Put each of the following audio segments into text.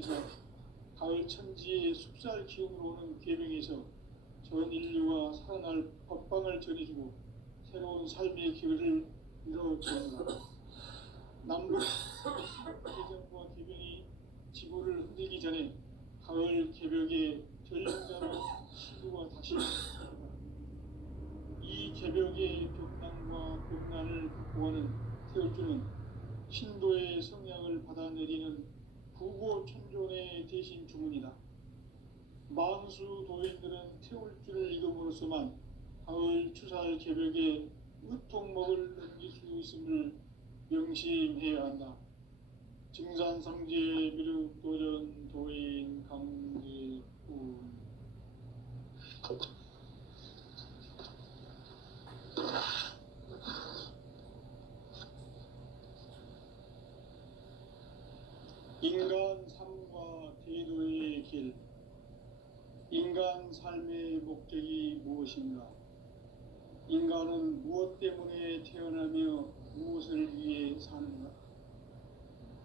통해서 가을 천지의 숲살 기운으로 오는 계명에서 전 인류가 살아날 법방을 전해주고 새로운 삶의 기회를 이뤄주는다. 남북 개정과 개변이 지구를 흔들기 전에 가을 개벽의 전륜자로 시구가 다시 이 개벽의 벽난과 벽난을 극복하는 태울주는 신도의 성향을 받아내리는 부고천존의 대신 주문이다. 만수 도인들은 태울주를 이름으로서만 가을 추살 개벽에 으통목을 넘길 수 있음을 명심해야 한다. 증산상제 미륵도전 도인 강제군 인간 삶과 대도의 길. 인간 삶의 목적이 무엇인가? 인간은 무엇 때문에 태어나며 무엇을 위해 사는가?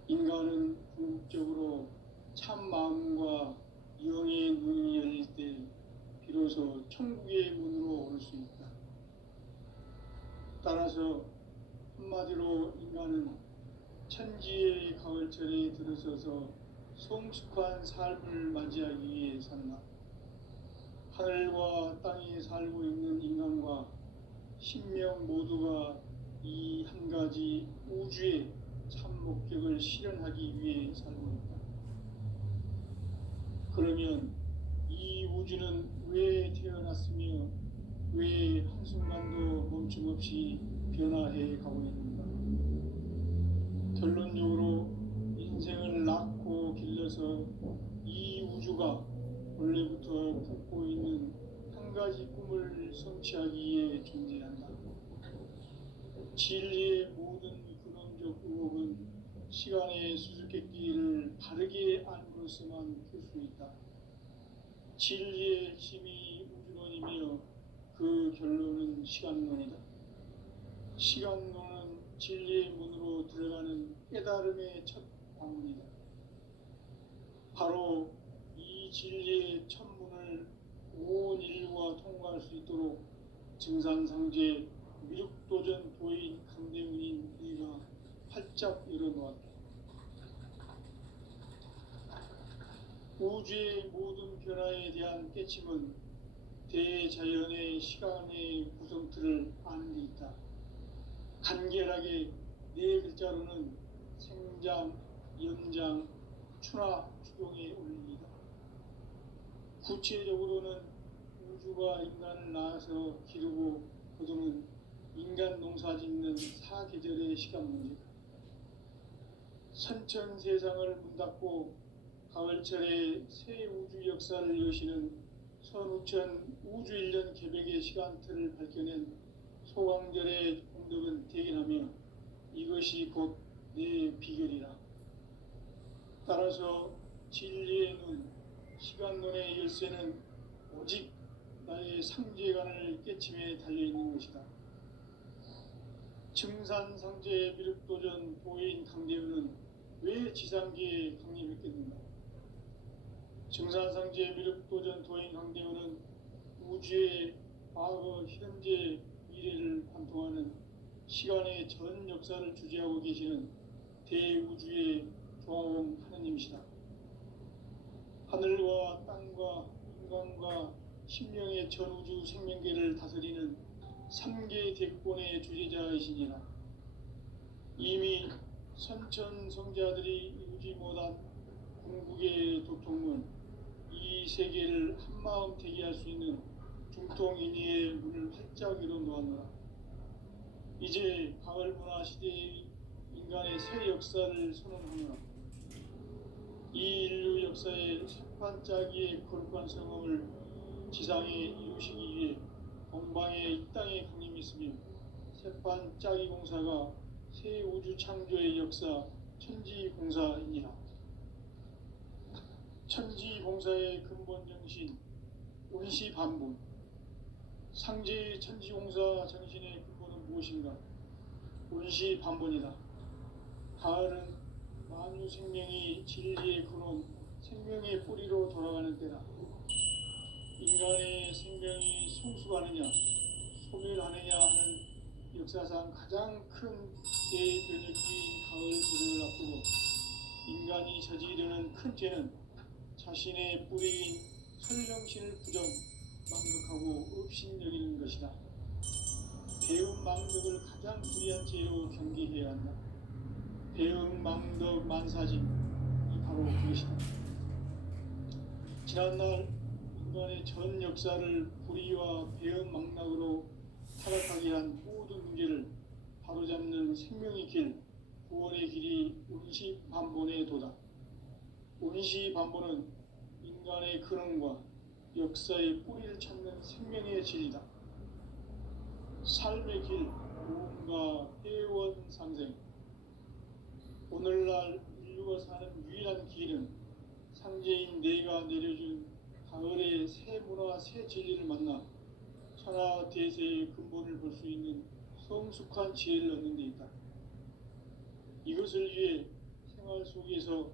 인간은 궁극적으로 참 마음과 영의 눈이 열릴 때 비로소 천국의 문으로 올 수 있다. 따라서 한마디로 인간은 천지의 가을철에 들어서서 성숙한 삶을 맞이하기 위해 산다. 하늘과 땅에 살고 있는 인간과 신명 모두가 이 한 가지 우주의 참 목적을 실현하기 위해 살고 있다. 그러면 이 우주는 왜 태어났으며 왜 한순간도 멈춤없이 변화해 가고 있는가? 결론적으로 인생을 낳고 길러서 이 우주가 원래부터 품고 있는 한 가지 꿈을 성취하기 위해 존재한다. 진리의 모든 근원적 의혹은 시간의 수수께끼를 바르게 안으로서만 풀 수 있다. 진리의 핵심이 우주론이며 그 결론은 시간론이다. 시간론은 진리의 문으로 들어가는 깨달음의 첫 방문이다. 바로 이 진리의 첫 문을 온 인류가 통과할 수 있도록 증산상제 미륵도전 도인 강대문인 우리가 활짝 열어놓았다. 우주의 모든 변화에 대한 깨침은 대자연의 시간의 구성틀을 아는 데 있다. 간결하게 네 글자로는 생장, 연장, 추나 추동의 원리이다. 구체적으로는 우주가 인간을 낳아서 기르고 거두는 인간 농사 짓는 사계절의 시간 문제다. 선천 세상을 문 닫고 가을철에 새 우주 역사를 여시는 선우천 우주 1년 개벽의 시간틀을 밝혀낸 소강절의 공덕은 대견하며 이것이 곧 내 비결이라. 따라서 진리의 눈, 시간론의 열쇠는 오직 나의 상제관을 깨침에 달려있는 것이다. 증산상제 미륵도전 도인 강대우는 왜 지상계에 강림했겠는가? 증산상제 미륵도전 도인 강대우는 우주의 과거, 현재, 미래를 관통하는 시간의 전 역사를 주재하고 계시는 대우주의 조화원 하느님이시다. 하늘과 땅과 인간과 신명의 전우주 생명계를 다스리는 3계 대권의 주재자이시니라. 이미 선천성자들이 이루지 못한 궁극의 도통문, 이 세계를 한마음 대기할 수 있는 중통인의의 문을 활짝 열어놓았노라. 이제 가을 문화 시대의 인간의 새 역사를 선언하노라. 이 인류 역사의 새판짜기의 거룩한 성험을 지상에 이루시기 위해 동방의 이 땅에 강림했으며 새판짜기 공사가 새 우주 창조의 역사 천지공사이니라. 천지공사의 근본 정신 운시반분. 상제의 천지공사 정신의 근본은 무엇인가? 운시반분이다. 가을은 만유 생명이 진리의 근원 생명의 뿌리로 돌아가는 때다. 인간의 생명이 성숙하느냐 소멸하느냐 하는 역사상 가장 큰 대변혁기인 가을 개벽을 앞두고 인간이 저지르는 큰 죄는 자신의 뿌리인 설령신을 부정 망극하고 업신여기는 것이다. 배움 망덕을 가장 불의한 죄로 경계해야 한다. 배움 망덕 만사진 이 바로 그것이다. 지난날 인간의 전 역사를 불의와 배움 망락으로 타락하게 한 모든 문제를 바로잡는 생명의 길, 구원의 길이 운시반본의 도다. 운시반본은 인간의 근원과 역사의 뿌리를 찾는 생명의 진리다. 삶의 길, 무언가 회원 상생. 오늘날 인류가 사는 유일한 길은 상제인 내가 내려준 가을의 새 문화, 새 진리를 만나 천하 대세의 근본을 볼 수 있는 성숙한 지혜를 얻는 데 있다. 이것을 위해 생활 속에서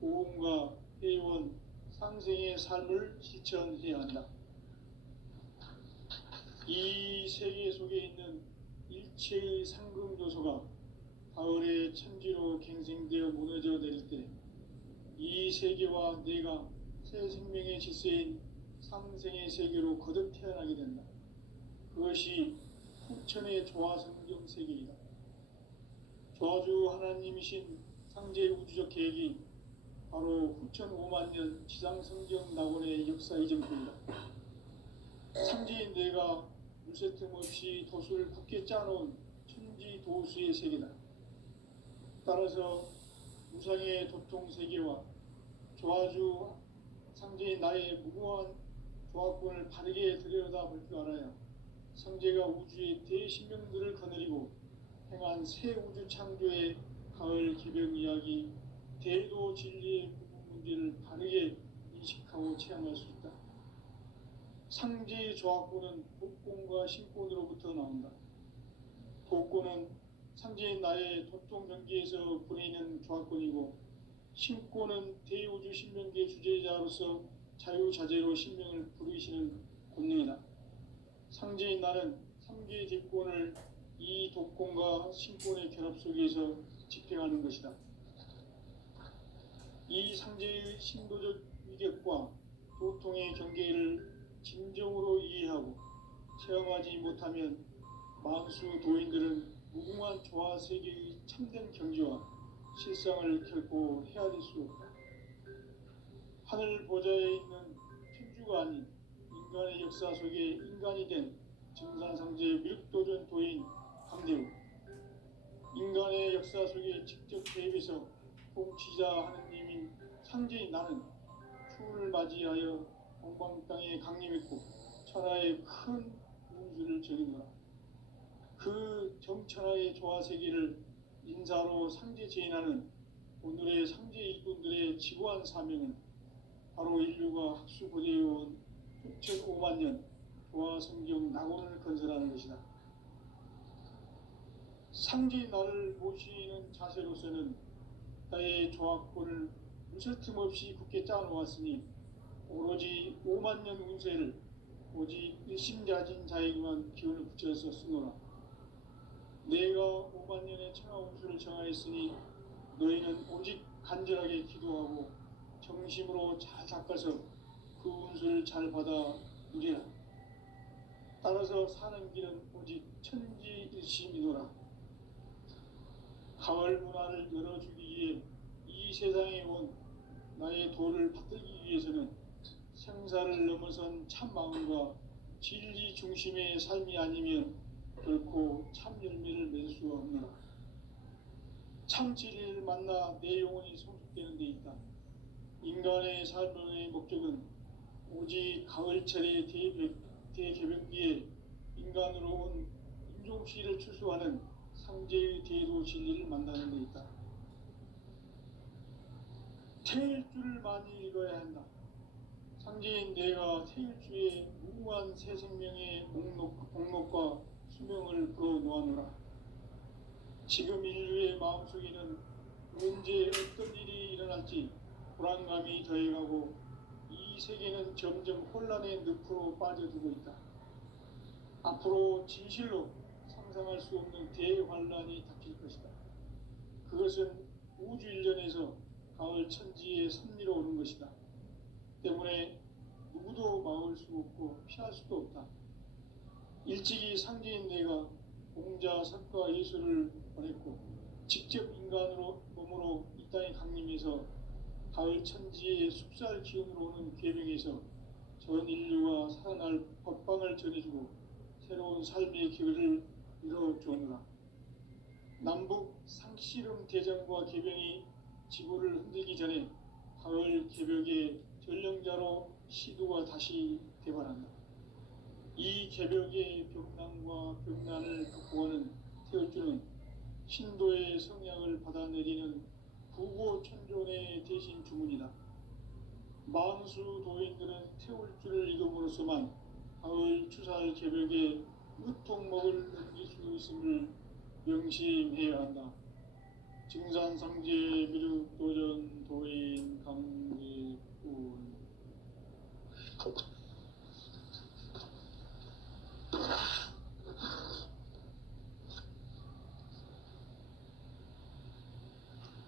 보험과 회원, 상생의 삶을 실천해야 한다. 이 세계 속에 있는 일체의 상금 요소가 가을의 천지로 갱생되어 무너져 내릴 때 이 세계와 내가 새 생명의 질서인 상생의 세계로 거듭 태어나게 된다. 그것이 후천의 조화성경 세계이다. 조화주 하나님이신 상제 우주적 계획이 바로 후천 5만 년 지상성경 낙원의 역사 이정표이다. 상제인 내가 물새 틈 없이 도수를 굳게 짜놓은 천지 도수의 세계다. 따라서 무상의 도통 세계와 조화주 상제인 나의 무궁한 조화권을 바르게 들여다볼 줄 알아야 상제가 우주의 대신명들을 거느리고 행한 새 우주 창조의 가을 개벽 이야기, 대도 진리의 부분 문제를 바르게 인식하고 체험할 수 있다. 상제의 조화권은 복권과 신권으로부터 나온다. 복권은 상제인 나의 도통 경계에서 부리는 조화권이고, 신권은 대우주 신명계 주제자로서 자유자재로 신명을 부르시는 권능이다. 상제인 나는 3개의 제권을 이 독권과 신권의 결합 속에서 집행하는 것이다. 이 상제의 신도적 위격과 도통의 경계를 진정으로 이해하고 체험하지 못하면 만수 도인들은 무궁한 조화 세계의 참된 경지와 실상을 결코 헤아릴 수 없다. 하늘 보좌에 있는 천주가 아닌 인간의 역사 속에 인간이 된 증산상제의 밀도전 도인 강대우, 인간의 역사 속에 직접 개입해서 통치자 하느님인 상제인 나는 추운을 맞이하여 동방 땅에 강림했고 천하의 큰 운수를 전인노라. 그 정천하의 조화세계를 인사로 상제 제인하는 오늘의 상제 일꾼들의 지고한 사명은 바로 인류가 학수고대해온 후천 5만 년 조화성경 낙원을 건설하는 것이다. 상제인 나를 모시는 자세로서는 나의 조화권을 무설틈 없이 굳게 짜놓았으니 오로지 5만 년 운세를 오직 일심자진 자에게만 기운을 붙여서 쓰노라. 내가 5만 년의 천하 운수를 정하였으니 너희는 오직 간절하게 기도하고 정심으로 잘 닦아서 그 운수를 잘 받아 누리라. 따라서 사는 길은 오직 천지일심이노라. 가을 문화를 열어주기 위해 이 세상에 온 나의 도를 받들기 위해서는 생사를 넘어선 참 마음과 진리 중심의 삶이 아니면 결코 참 열매를 맺을 수가 없노라. 참 진리를 만나 내 영혼이 성숙되는 데 있다. 인간의 삶의 목적은 오직 가을철의 대개벽기에 인간으로 온 인종시를 추수하는 상제의 대도 진리를 만나는 데 있다. 태일주를 많이 읽어야 한다. 상제인 내가 태일주의 무궁한 새 생명의 목록과 수명을 불어놓아노라. 지금 인류의 마음속에는 언제 어떤 일이 일어날지 불안감이 더해가고 이 세계는 점점 혼란의 늪으로 빠져들고 있다. 앞으로 진실로 상상할 수 없는 대환란이 닥칠 것이다. 그것은 우주 일련에서 가을 천지의 섭리로 오는 것이다. 때문에 누구도 막을 수 없고 피할 수도 없다. 일찍이 상제인 내가 공자, 석가, 예수를 보냈고 직접 인간으로 몸으로 이 땅에 강림해서 가을 천지의 숲살 기운으로 오는 계명에서 전 인류가 살아날 법방을 전해주고 새로운 삶의 기회를 이뤄주오노라. 남북 상씨름 대전과 계병이 지구를 흔들기 전에 가을 개벽의 전령자로 시도가 다시 대발한다. 이 개벽의 벽난과 벽난을 극복하는 태울주는 신도의 성향을 받아내리는 부고천존의 대신 주문이다. 만수 도인들은 태울주를 이름으로서만 가을 추살 개벽의 으통목을 넘길 수 있음을 명심해야 한다. 증산상제 미륵도전 도인 강제군.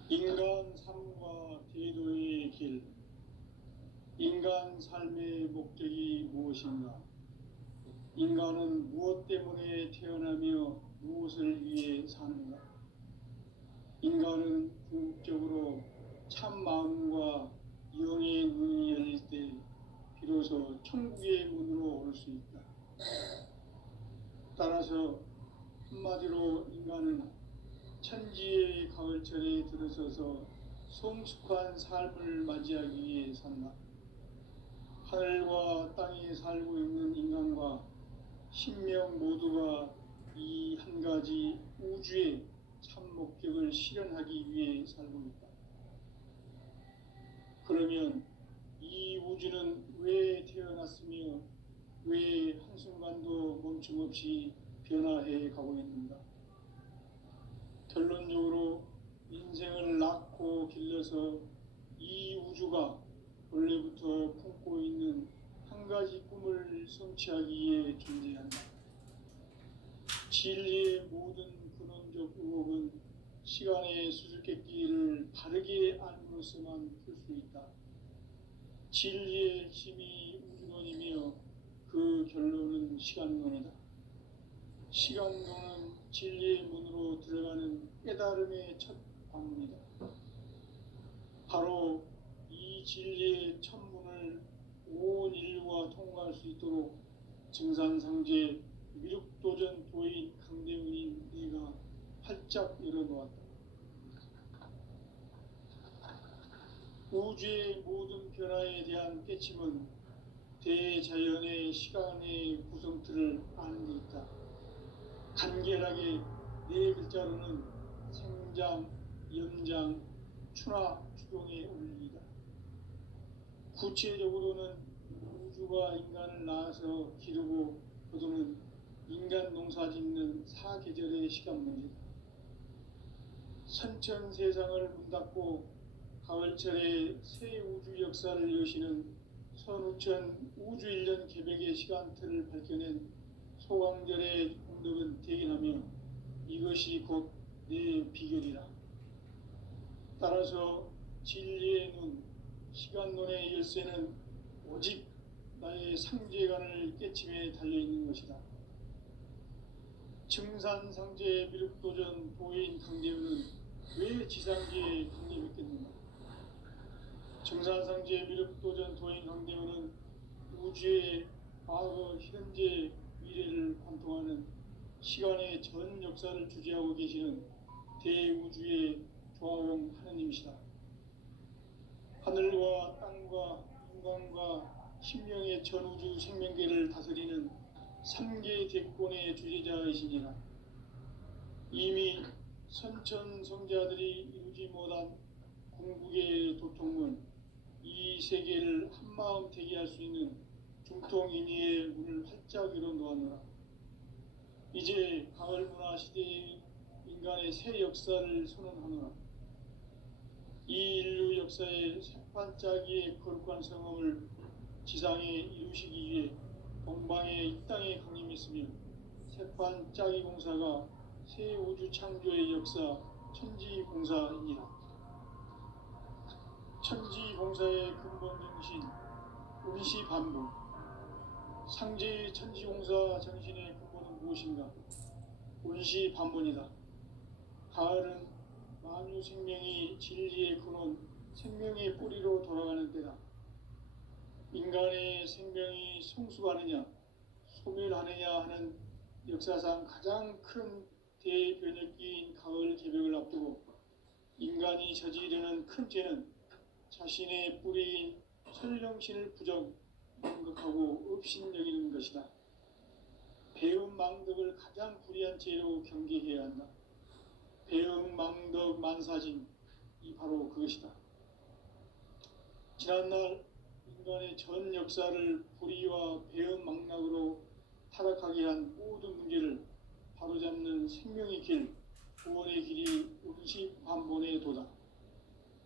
인간 삶과 대도의 길. 인간 삶의 목적이 무엇인가? 인간은 무엇 때문에 태어나며 무엇을 위해 사는가? 인간은 궁극적으로 참 마음과 영의 문이 열릴 때 비로소 천국의 문으로 올 수 있다. 따라서 한마디로 인간은 천지의 가을철에 들어서서 성숙한 삶을 맞이하기 위해 산다. 하늘과 땅에 살고 있는 인간과 신명 모두가 이 한 가지 우주의 참 목적을 실현하기 위해 살고 있다. 그러면 이 우주는 왜 태어났으며 왜 한순간도 멈춤없이 변화해 가고 있는가? 결론적으로 인생을 낳고 길러서 이 우주가 원래부터 품고 있는 한 가지 꿈을 성취하기 위해 존재한다. 진리의 모든 근원적 의혹은 시간의 수수께끼를 바르게 알므로서만 풀 수 있다. 진리의 힘이 우주론이며 그 결론은 시간론이다. 시간론은 진리의 문으로 들어가는 깨달음의 첫 방문이다. 바로 이 진리의 첫 문을 온 인류가 통과할 수 있도록 증산상제 미륵도전 도인 강대훈인 내가 활짝 열어놓았다. 우주의 모든 변화에 대한 깨침은 대자연의 시간의 구성틀을 아는 데 있다. 간결하게 네 글자로는 생장, 연장, 추나 추동의 원리이다. 구체적으로는 우주가 인간을 낳아서 기르고 거두는 인간 농사 짓는 사계절의 시간 문제다. 선천 세상을 문 닫고 가을철에 새 우주 역사를 여시는 선우천 우주일년 개벽의 시간틀을 밝혀낸 소강절의 공덕은 대견하며 이것이 곧 내 비결이라. 따라서 진리의 눈, 시간론의 열쇠는 오직 나의 상제관을 깨침에 달려있는 것이다. 증산상제 미륵도전 도인 강대훈은 왜 지상계에 강림했겠는가? 증산상제 미륵도전 도인 강대훈은 우주의 과거, 현재, 미래를 관통하는 시간의 전 역사를 주재하고 계시는 대우주의 조화원 하느님이시다. 하늘과 땅과 인간과 신명의 전우주 생명계를 다스리는 3계 대권의 주재자이시니라. 이미 선천성자들이 이루지 못한 궁극의 도통문, 이 세계를 한마음 되게 할 수 있는 중통인의의 문을 활짝 열어놓았노라. 이제 가을 문화 시대의 인간의 새 역사를 선언하노라. 이 인류 역사 역사의 새판짜기의 거룩한 성함을 지상에 이루시기 위해 동방의 이 땅에 강림했으며 새판짜기 공사가 새 우주 창조의 역사 천지공사이니라. 천지공사의 근본 정신 운시반복. 상제의 천지공사 정신의 근본은 무엇인가? 운시반본이다. 가을은 만유 생명이 진리의 근원, 생명의 뿌리로 돌아가는 때다. 인간의 생명이 성숙하느냐, 소멸하느냐 하는 역사상 가장 큰 대변혁기인 가을 개벽을 앞두고 인간이 저지르는 큰 죄는 자신의 뿌리인 설령신을 부정망각하고 업신여기는 것이다. 배은망덕을 가장 불의한 죄로 경계해야 한다. 배은망덕 만사진, 이 바로 그것이다. 지난날 인간의 전 역사를 불의와 배은망락으로 타락하게 한 모든 문제를 바로잡는 생명의 길, 구원의 길이 운시반본의 도다.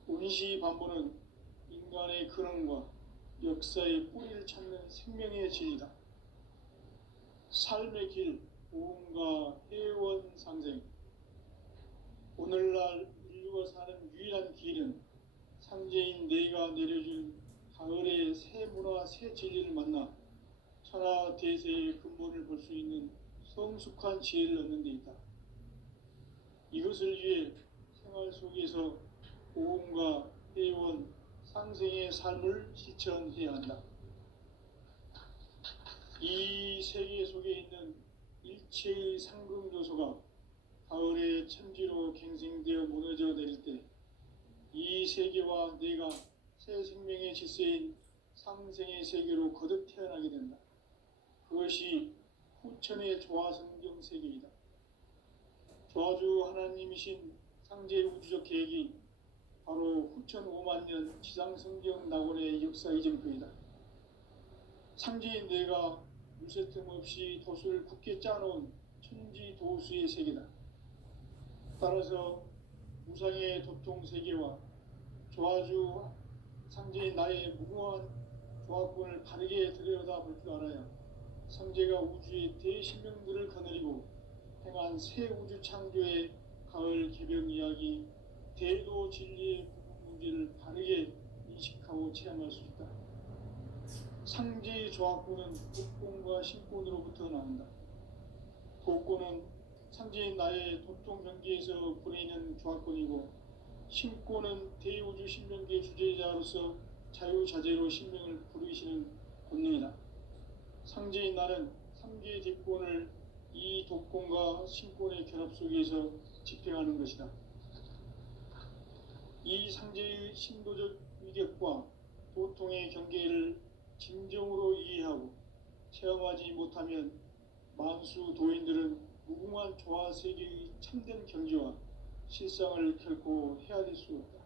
운시반본은 인간의 근원과 역사의 뿌리를 찾는 생명의 진리다. 삶의 길, 보험과 회원 상생. 오늘날 인류가 사는 유일한 길은 상제인 내가 내려준 가을의 새 문화, 새 진리를 만나 천하 대세의 근본을 볼 수 있는 성숙한 지혜를 얻는 데 있다. 이것을 위해 생활 속에서 보험과 회원, 상생의 삶을 실천해야 한다. 이 세계 속에 있는 일체의 상급 요소가 가을의 천지로 갱생되어 무너져 내릴 때 이 세계와 내가 새 생명의 질서인 상생의 세계로 거듭 태어나게 된다. 그것이 후천의 조화성경 세계이다. 조화주 하나님이신 상제 우주적 계획이 바로 후천 5만 년 지상성경 낙원의 역사 이정표이다. 상제인 내가 물새틈 없이 도수를 굳게 짜놓은 천지 도수의 세계다. 따라서 무상의 도통 세계와 조화주 상제인 나의 무궁한 조합권을 바르게 들여다볼 줄 알아야 상제가 우주의 대신명들을 거느리고 행한 새 우주 창조의 가을 개벽 이야기, 대도 진리의 부분 문제를 바르게 인식하고 체험할 수 있다. 상제의 조합권은 독권과 신권으로부터 나온다. 독권은 상제인 나의 도통 경계에서 부리는 조합권이고, 신권은 대우주 신명계 주제자로서 자유자재로 신명을 부르시는 권능이다. 상제인 나는 3개의 대권을 이 독권과 신권의 결합 속에서 집행하는 것이다. 이 상제의 신도적 위격과 도통의 경계를 진정으로 이해하고 체험하지 못하면 만수 도인들은 무궁한 조화 세계의 참된 경지와 실상을 결코 헤아릴 수 없다.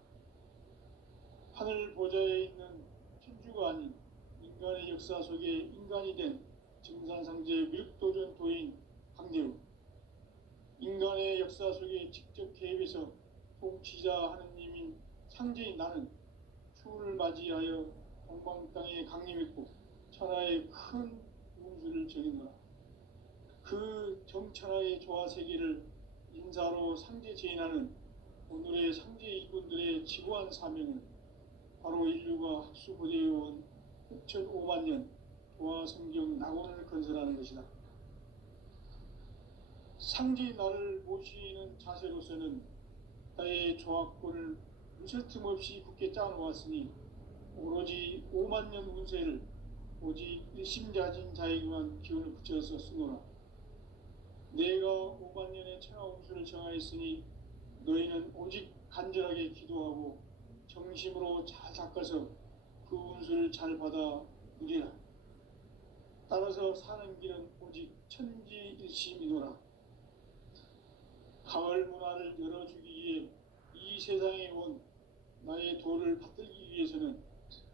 하늘 보좌에 있는 천주가 아닌 인간의 역사 속에 인간이 된 증산상제 밀도전 도인 강대우, 인간의 역사 속에 직접 개입해서 통치자 하느님인 상제인 나는 추운을 맞이하여 동방 땅에 강림했고 천하의 큰 운수를 적이노라. 그 정천하의 조화 세계를 인사로 상제 제인하는 오늘의 상제 일꾼들의 지고한 사명은 바로 인류가 학수고대해온 6,5만 년 조화 성경 낙원을 건설하는 것이다. 상제의 나를 모시는 자세로서는 나의 조합권을 무설틈 없이 굳게 짜놓았으니 오로지 5만 년 운세를 오직 일심자진 자에게만 기운을 붙여서 쓰노라. 내가 5만 년의 천하 운수를 정하였으니 너희는 오직 간절하게 기도하고 정심으로 잘 닦아서 그 운수를 잘 받아 누리라. 따라서 사는 길은 오직 천지일심이노라. 가을 문화를 열어주기 위해 이 세상에 온 나의 도를 받들기 위해서는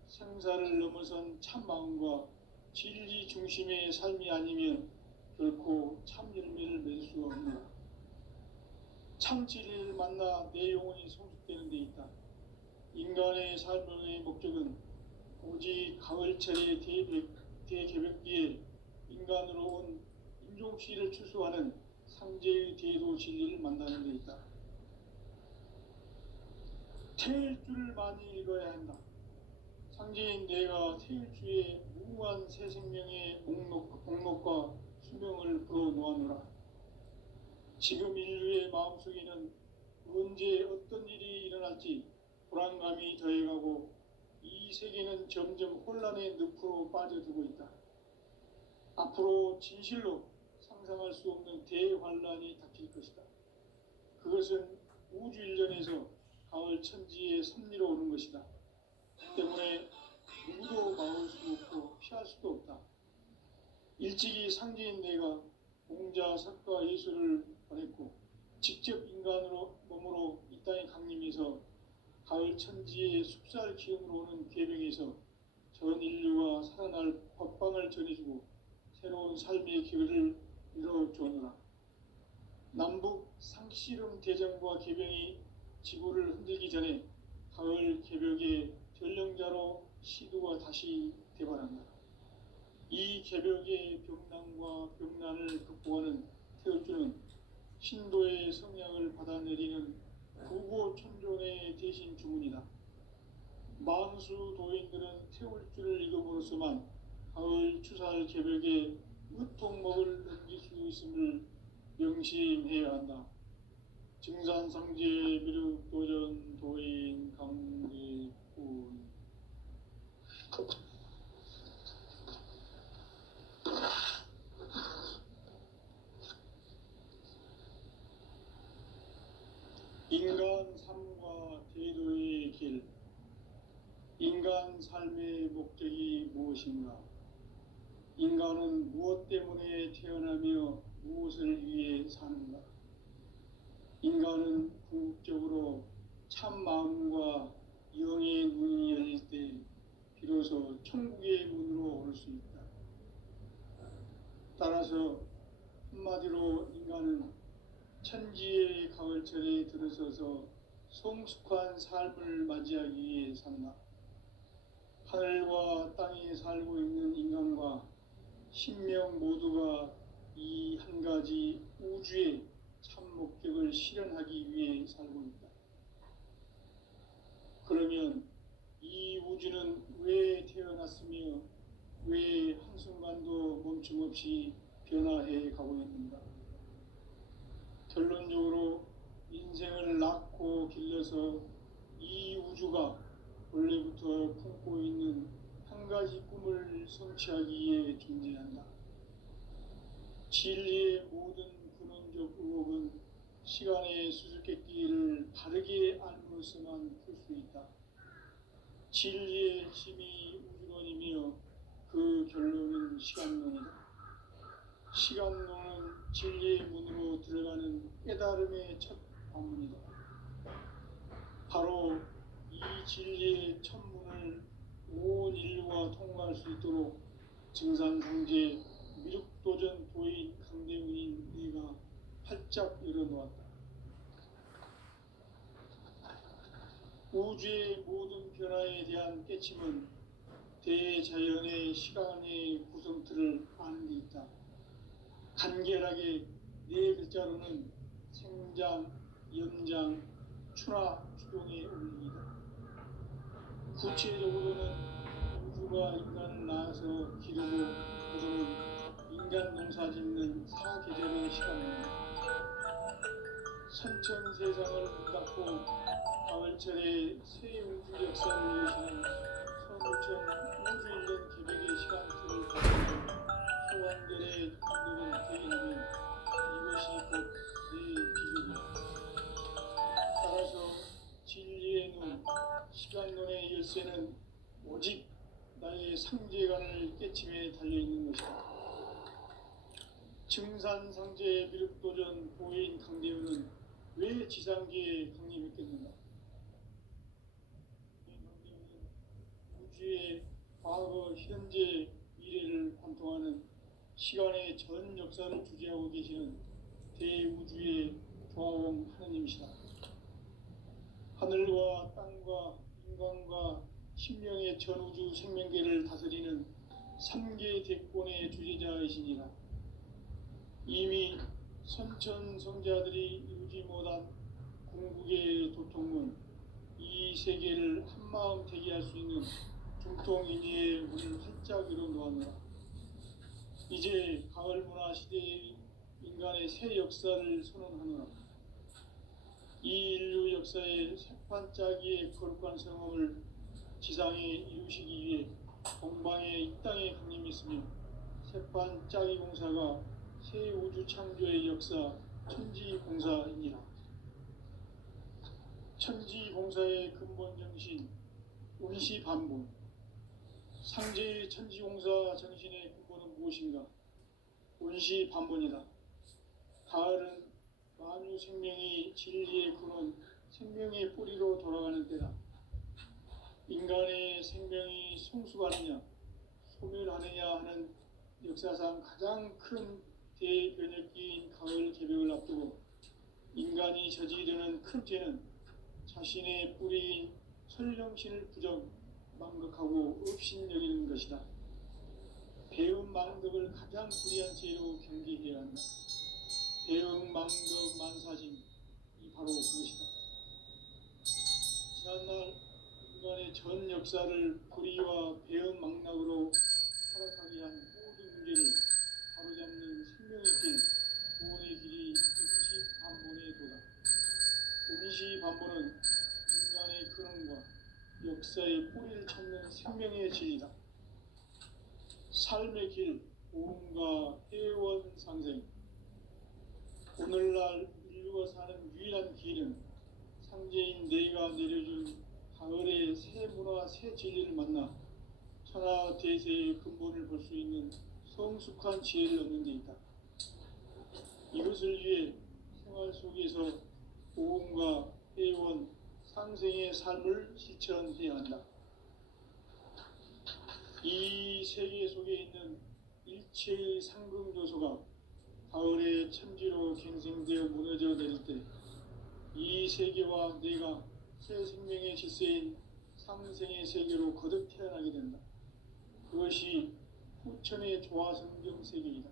생사를 넘어선 참 마음과 진리 중심의 삶이 아니면 결코 참 열매를 맺을 수 없노라. 참 진리를 만나 내 영혼이 성숙되는 데 있다. 인간의 삶의 목적은 오직 가을철의 대개벽기에 인간으로 온 인종시를 추수하는 상제의 대도 진리를 만나는 데 있다. 태일주를 많이 읽어야 한다. 상제인 내가 태일주의 무궁한 새 생명의 목록과 수명을 불어놓아노라. 지금 인류의 마음속에는 언제 어떤 일이 일어날지 불안감이 더해가고 이 세계는 점점 혼란의 늪으로 빠져들고 있다. 앞으로 진실로 상상할 수 없는 대환란이 닥칠 것이다. 그것은 우주 일련에서 가을 천지의 섭리로 오는 것이다. 때문에 누구도 막을 수 없고 피할 수도 없다. 일찍이 상제인 내가 공자, 석가, 예수를 보냈고 직접 인간으로 몸으로 이 땅에 강림해서 가을 천지의 숲살 기운으로 오는 계명에서 전 인류가 살아날 법방을 전해주고 새로운 삶의 길을 이뤄주노라. 남북 상씨름 대전과 계병이 지구를 흔들기 전에 가을 개벽의 전령자로 시두가 다시 대발한다. 이 개벽의 병난과 병난을 극복하는 태울주는 신도의 성향을 받아내리는 구고천존의 대신 주문이다. 만수 도인들은 태울주를 읽음으로써만 가을 추살 개벽의 으통목을 넘길 수 있음을 명심해야 한다. 증산상제 미륵도전 도인 강대군. 인간 삶과 대도의 길. 인간 삶의 목적이 무엇인가? 인간은 무엇 때문에 태어나며 무엇을 위해 사는가? 인간은 궁극적으로 참 마음과 영의 문이 열릴 때 비로소 천국의 문으로 오를 수 있다. 따라서 한마디로 인간은 천지의 가을철에 들어서서 성숙한 삶을 맞이하기 위해 산다. 하늘과 땅에 살고 있는 인간과 신명 모두가 이 한 가지 우주의 참 목적을 실현하기 위해 살고 있다. 그러면 이 우주는 왜 태어났으며 왜 한순간도 멈춤없이 변화해 가고 있는가? 결론적으로 인생을 낳고 길러서 이 우주가 원래부터 품고 있는 한 가지 꿈을 성취하기 위해 존재한다. 진리의 모든 근원적 의혹은 시간의 수수께끼를 바르게 알므로서만 풀 수 있다. 진리의 핵심이 우주론이며 그 결론은 시간론이다. 시간론은 진리의 문으로 들어가는 깨달음의 첫 방문이다. 바로 이 진리의 첫 문을 온 인류가 통과할 수 있도록 증산상제 미륵도전 도인 강대훈인 네가 활짝 열어놓았다. 우주의 모든 변화에 대한 깨침은 대자연의 시간의 구성틀을 아는 데 있다. 간결하게 네 글자로는 생장, 연장, 추나 추동의 원리이다. 구체적으로는 우주가 인간을 낳아서 기르고 거두는 인간 농사 짓는 사계절의 시간입니다. 선천 세상을 문닫고 가을철의 새 우주 역사를 이루시는 서구천 우주 일년 개벽의 시간틀을 가지고 소환들의 감독을 대행하면 이것이 곧 내 비극이다. 따라서 진리의 눈, 시간론의 열쇠는 오직 나의 상제관을 깨침에 달려있는 것이다. 증산상제 미륵도전 보인 강대훈은 왜 지상계에 강림했겠는가? 강대훈은 우주의 과거, 현재, 미래를 관통하는 시간의 전 역사를 주재하고 계시는 대우주의 조화원 하느님이시다. 하늘과 땅과 신명의 전우주 생명계를 다스리는 3계 대권의 주제자이시니라. 이미 선천성자들이 이루지 못한 궁극의 도통은 이 세계를 한마음 되게 할 수 있는 중통인의의 문을 활짝 열어 놓았노라. 이제 가을 문화 시대의 인간의 새 역사를 선언하노라. 이 인류 역사의 새판짜기의 거룩한 성험을 지상에 이루시기 위해 공방에 이 땅에 강림했으며 새판짜기 공사가 새 우주 창조의 역사 천지공사이니라. 천지공사의 근본 정신 운시반본. 상제의 천지공사 정신의 근본은 무엇인가? 운시반본이다. 가을은 만유 생명이 진리의 근원, 생명의 뿌리로 돌아가는 때다. 인간의 생명이 성숙하느냐, 소멸하느냐 하는 역사상 가장 큰 대변혁기인 가을 개벽을 앞두고 인간이 저지르는 큰 죄는 자신의 뿌리인 설령신을 부정, 망각하고 업신여기는 것이다. 배움 망덕을 가장 불의한 죄로 경계해야 한다. 배움 망덕 만사징, 이 바로 그것이다. 지난날 인간의 전 역사를 불의와 배움 망락으로 타락하게 한 모든 문제를 바로잡는 생명의 길, 구원의 길이 운시반본의 도다. 운시반본은 인간의 근원과 역사의 뿌리를 찾는 생명의 진리다. 삶의 길, 오음과 회원 상생. 오늘날 인류가 사는 유일한 길은 상제인 내가 내려준 가을의 새 문화, 새 진리를 만나 천하 대세의 근본을 볼 수 있는 성숙한 지혜를 얻는 데 있다. 이것을 위해 생활 속에서 오음과 회원, 상생의 삶을 실천해야 한다. 이 세계 속에 있는 일체의 상승요소가 가을의 천지로 갱생되어 무너져 내릴 때 이 세계와 내가 새 생명의 질서인 상생의 세계로 거듭 태어나게 된다. 그것이 후천의 조화성경 세계이다.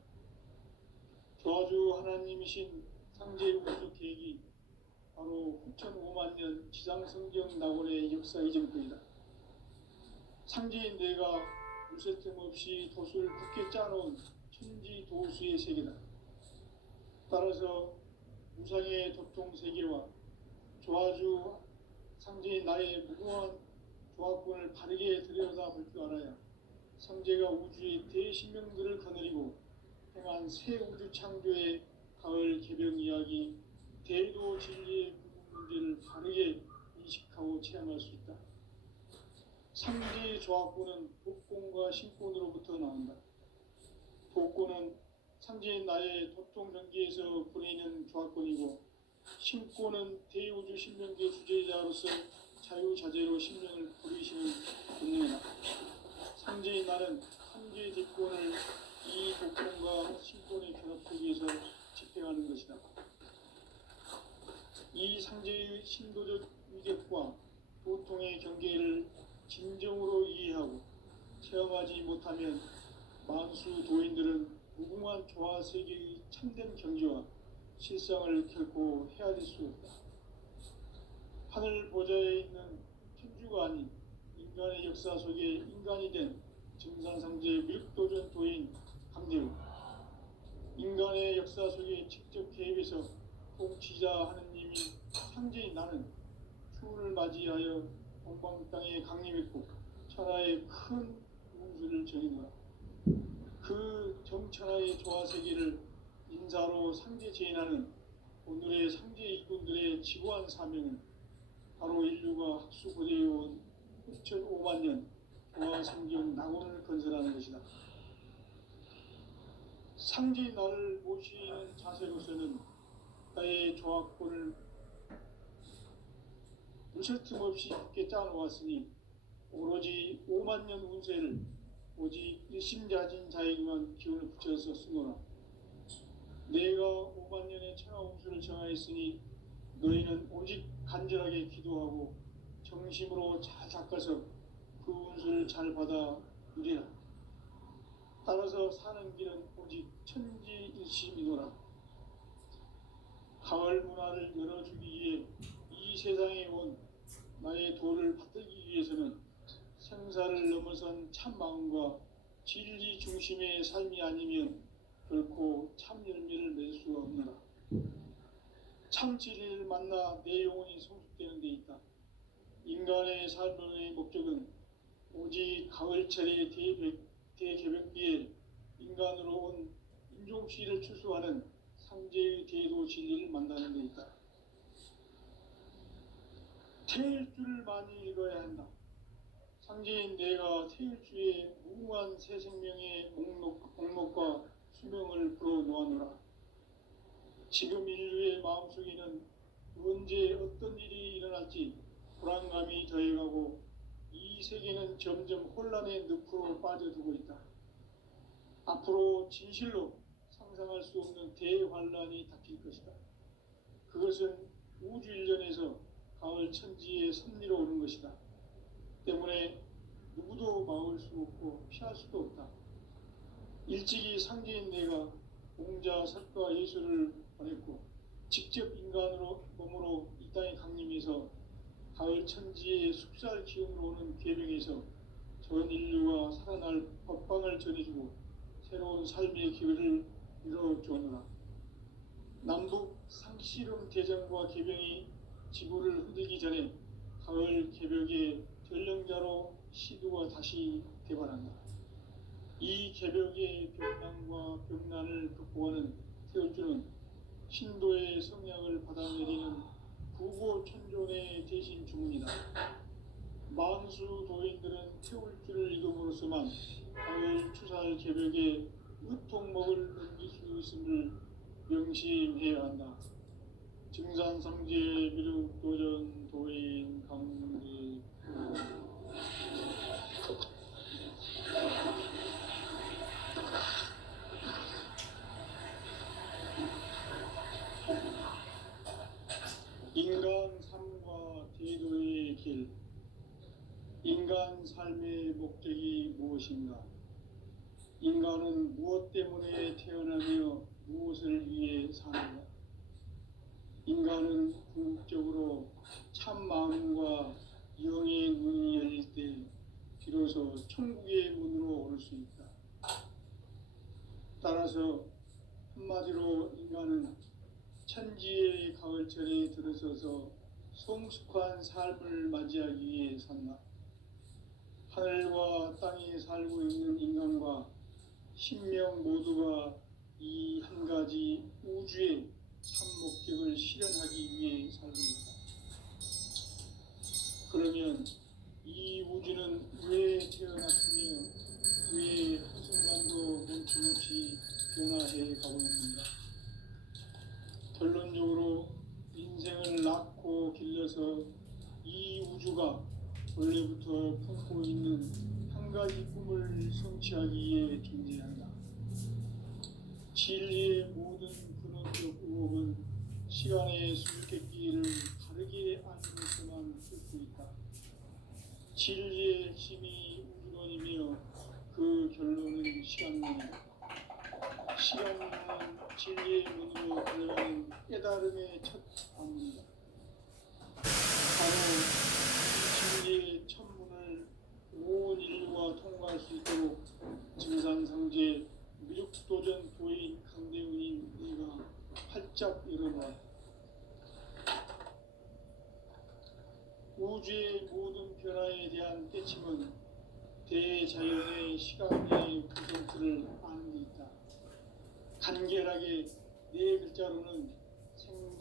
조화주 하나님이신 상제 우주 계획이 바로 후천 5만 년 지상성경 낙원의 역사 이전부이다. 상제인 내가 물새 틈 없이 도수를 굳게 짜놓은 천지 도수의 세계다. 따라서 무상의 도통 세계와 조화주 상제인 나의 무궁한 조화권을 바르게 들여다볼 줄 알아야 상제가 우주의 대신명들을 거느리고 행한 새 우주 창조의 가을 개벽 이야기, 대도 진리의 구분 문제를 바르게 인식하고 체험할 수 있다. 상제의 조화권은 독권과 신권으로부터 나온다. 독권은 상제인 나의 도통 경계에서 부리는 조화권이고, 신권은 대우주 신명계 주제자로서 자유자재로 신명을 부리시는 본능이다. 상제인 나는 상제의 대권을 이 독권과 신권의 결합 속에서 집행하는 것이다. 이 상제의 신도적 위격과 도통의 경계를 진정으로 이해하고 체험하지 못하면 만수 도인들은 무궁한 조화 세계의 참된 경지와 실상을 결코 헤아릴 수 없다. 하늘 보좌에 있는 천주가 아닌 인간의 역사 속에 인간이 된 증산상제 밀도전 도인 강제로 인간의 역사 속에 직접 개입해서 통치자 하느님인 상제인 나는 추운을 맞이하여 동방 땅에 강림했고 천하의 큰 운수를 전인노라. 그 정천하의 조화 세계를 인사로 상제 제인하는 오늘의 상제 일꾼들의 지고한 사명은 바로 인류가 학수고대해온 6,5만 년 조화 성경 낙원을 건설하는 것이다. 상제 나를 모시는 자세로서는 나의 조화권을 물샐 틈 없이 굳게 짜놓았으니 오로지 5만 년 운세를 오직 일심자진 자에게만 기운을 붙여서 쓰노라. 내가 5만 년의 천하 운수를 정하였으니 너희는 오직 간절하게 기도하고 정심으로 잘 닦아서 그 운수를 잘 받아 누리라. 따라서 사는 길은 오직 천지일심이노라. 가을 문화를 열어주기 위해 이 세상에 온 나의 도를 받들기 위해서는 생사를 넘어선 참 마음과 진리 중심의 삶이 아니면 결코 참 열매를 맺을 수가 없노라. 참 진리를 만나 내 영혼이 성숙되는 데 있다. 인간의 삶의 목적은 오직 가을철의 대개벽기에 인간으로 온 인종시를 추수하는 상제의 대도 진리를 만나는 데 있다. 태일주를 많이 읽어야 한다. 상제인 내가 태일주의 무궁한 새 생명의 목록과 수명을 풀어놓아노라. 지금 인류의 마음속에는 언제 어떤 일이 일어날지 불안감이 더해가고 이 세계는 점점 혼란의 늪으로 빠져들고 있다. 앞으로 진실로 상상할 수 없는 대환란이 닥칠 것이다. 그것은 우주 일련에서 가을 천지의 섭리로 오는 것이다. 때문에 누구도 막을 수 없고 피할 수도 없다. 일찍이 상제인 내가 공자, 석가, 예수를 보냈고 직접 인간으로 몸으로 이 땅에 강림해서 가을 천지의 숙살 기운으로 오는 계명에서 전 인류가 살아날 법방을 전해주고 새로운 삶의 기회를 이뤄주노라. 남북 상씨름 대전과 개병이 지구를 흔들기 전에 가을 개벽의 전령자로 시두가 다시 개발한다. 이 개벽의 벽난과 벽난을 극복하는 태울주는 신도의 성약을 받아내리는 부고천존의 대신 주문이다. 만수 도인들은 태울주를 읽음으로써만 가을 추살 개벽에 의통목을 넘길 수 있음을 명심해야 한다. 증산상제 미륵도전 도인 강대 인간 삶과 대도의 길. 인간 삶의 목적이 무엇인가? 인간은 무엇 때문에 태어나며 무엇을 위해 사는가? 인간은 궁극적으로 참 마음과 영의 문이 열릴 때 비로소 천국의 문으로 오를 수 있다. 따라서 한마디로 인간은 천지의 가을철에 들어서서 성숙한 삶을 맞이하기 위해 산다. 하늘과 땅에 살고 있는 인간과 신명 모두가 이 한 가지 우주의 참 목적을 실현하기 위해 살고 있다. 그러면 이 우주는 왜 태어났으며 왜 한순간도 멈춤없이 변화해 가고 있는가? 결론적으로 인생을 낳고 길러서 이 우주가 원래부터 품고 있는 한 가지 꿈을 성취하기 위해 존재한다. 진리의 모든 근원적 의혹은 시간의 수수께끼를 다르게 안고서만 쓸 수 있다. 진리의 핵심이 우주론이며 그 결론은 시간론이다. 시간론은 진리의 문으로 들어가는 깨달음의 첫 방문이다. 바로 이 진리의 첫 문을 온 인류가 통과할 수 있도록 증산상제 미륵도전 도인 강대훈인 네가 활짝 열어놓았다. 우주의 모든 변화에 대한 깨침은 대자연의 시간의 구성틀을 아는 데 있다. 간결하게 네 글자로는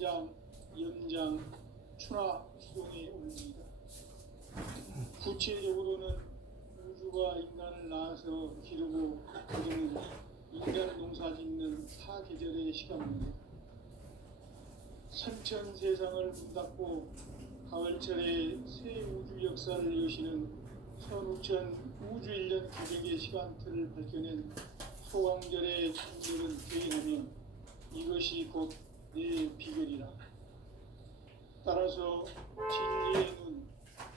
생장, 연장, 추나 추동의 원리이다. 구체적으로는 우주가 인간을 낳아서 기르고 거두는 인간 농사 짓는 사계절의 시간입니다. 선천 세상을 문 닫고 가을철에 새 우주 역사를 여시는 선우천 우주 일년 개벽의 시간틀을 밝혀낸 소강절의 창조는 대인하며 이것이 곧 내 비결이라. 따라서 진리의 눈,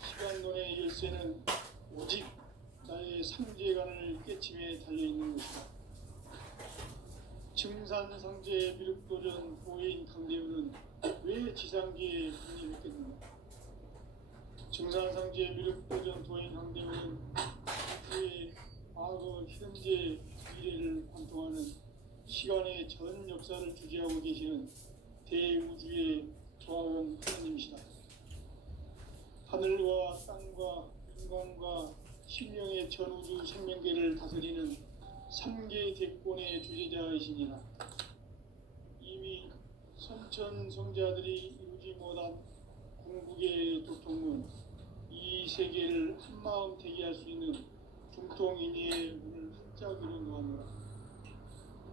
시간론의 열쇠는 오직 상제간을 깨침에 달려있는 것이다. 증산상제 미륵도전 보인 강대우는 왜 지상계에 군림했겠는가? 증산상제 미륵도전 도인 강대우는 우주의 과거, 현재, 미래를 관통하는 시간의 전 역사를 주재하고 계시는 대우주의 조화원 하느님이시다. 하늘과 땅과 인간과 신령의 전우주 생명계를 다스리는 삼계 대권의 주재자이시니라. 이미 선천성자들이 이루지 못한 궁극의 도통은 이 세계를 한마음 되게 할 수 있는 중통인의의 문을 활짝 열어놓았노라.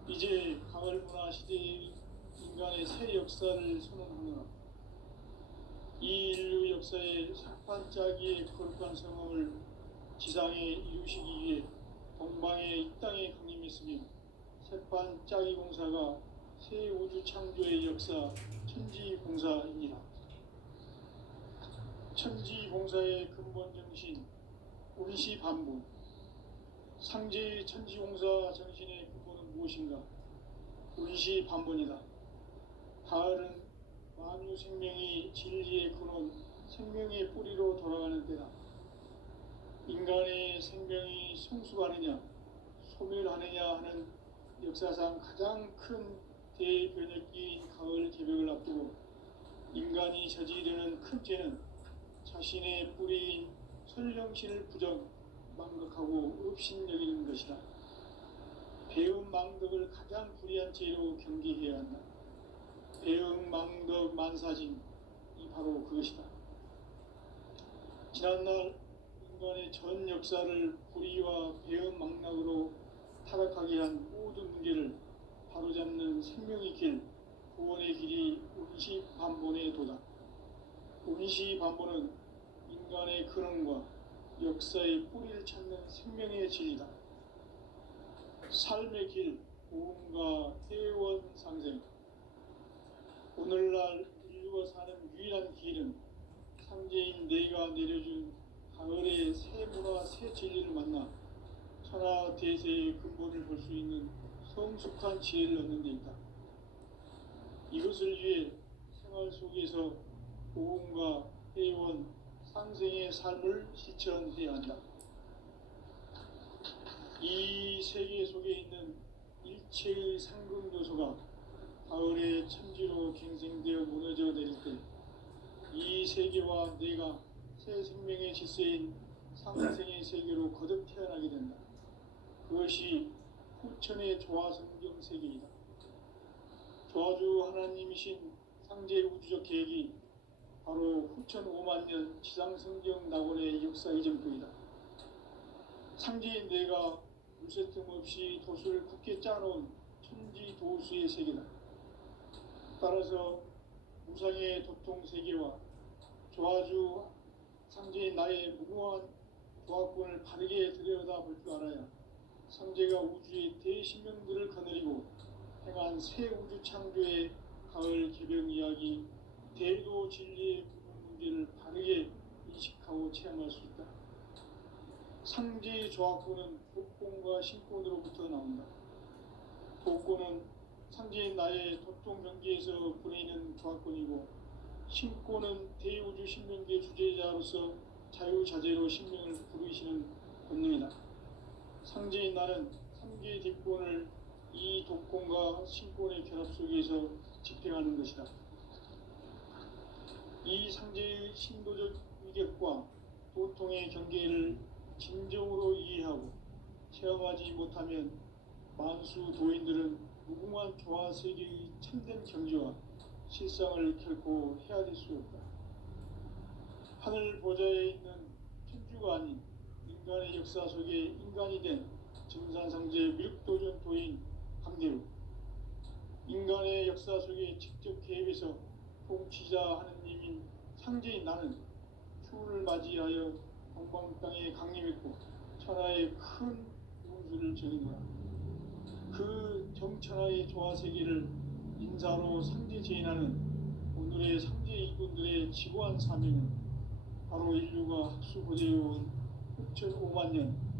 이제 가을 문화 시대의 인간의 새 역사를 선언하노라. 이 인류 역사의 산판짜기의 거룩한 성험을 지상에 이루시기 위해 동방에 이 땅에 강림했으며 새판짜기 공사가 새 우주 창조의 역사 천지봉사입니다. 천지봉사의 근본 정신 운시반본. 상제의 천지봉사 정신의 근본은 무엇인가? 운시반본이다. 가을은 만유 생명이 진리의 근원, 생명의 뿌리로 돌아가는 때다. 인간의 생명이 성숙하느냐, 소멸하느냐 하는 역사상 가장 큰 대변혁기인 가을 개벽을 앞두고 인간이 저지르는 큰 죄는 자신의 뿌리인 설령신을 부정, 망각하고 업신여기는 것이다. 배움 망덕을 가장 불의한 죄로 경계해야 한다. 배움 망덕 만사징이 바로 그것이다. 지난날 인간의 전 역사를 불의와 배움 망락으로 타락하게 한 모든 문제를 바로잡는 생명의 길, 구원의 길이 운시반본의 도다. 운시반본은 인간의 근원과 역사의 뿌리를 찾는 생명의 진리다. 삶의 길, 고음과 회원 상생. 오늘날 인류가 사는 유일한 길은 상제인 내가 내려준 가을의 새 문화, 새 진리를 만나 천하 대세의 근본을 볼 수 있는 성숙한 지혜를 얻는 데 있다. 이것을 위해 생활 속에서 고음과 회원, 상생의 삶을 실천해야 한다. 이 세계 속에 있는 일체의 상금 요소가 가을의 천지로 갱생되어 무너져 내릴 때 이 세계와 내가 새 생명의 질서인 상생의 세계로 거듭 태어나게 된다. 그것이 후천의 조화성경 세계이다. 조화주 하나님이신 상제 우주적 계획이 바로 후천 5만 년 지상성경 낙원의 역사 이전부이다. 상제인 내가 물새틈 없이 도수를 굳게 짜놓은 천지 도수의 세계다. 따라서 무상의 도통 세계와 조화주 상제인 나의 무궁한 조화권을 바르게 들여다볼 줄 알아야 상제가 우주의 대신명들을 거느리고 행한 새 우주 창조의 가을 개벽 이야기, 대도 진리의 근원 문제를 바르게 인식하고 체험할 수 있다. 상제의 조화권은 독권과 신권으로부터 나온다. 독권은 상제인 나의 도통 경계에서 보내는 조화권이고, 신권은 대우주 신명계 주제자로서 자유자재로 신명을 부르시는 본능이다. 상제인 나는 상계의 뒷권을 이 독권과 신권의 결합 속에서 집행하는 것이다. 이 상제의 신도적 위력과 도통의 경계를 진정으로 이해하고 체험하지 못하면 만수 도인들은 무궁한 조화 세계의 참된 경지와 실상을 결코 헤아릴 수 없다. 하늘 보좌에 있는 천주가 아닌 인간의 역사 속에 인간이 된 증산상제 미륵도전 도인 강대우. 인간의 역사 속에 직접 개입해서 통치자 하느님인 상제인 나는 추운을 맞이하여 동방 땅에 강림했고 천하의 큰 용수를 전했노라. 그 정천하의 조화 세계를 인사로 상제 제인하는 오늘의 상제 일꾼들의 지고한 사명은 바로 인류가 학수 고대해온 6,500만 년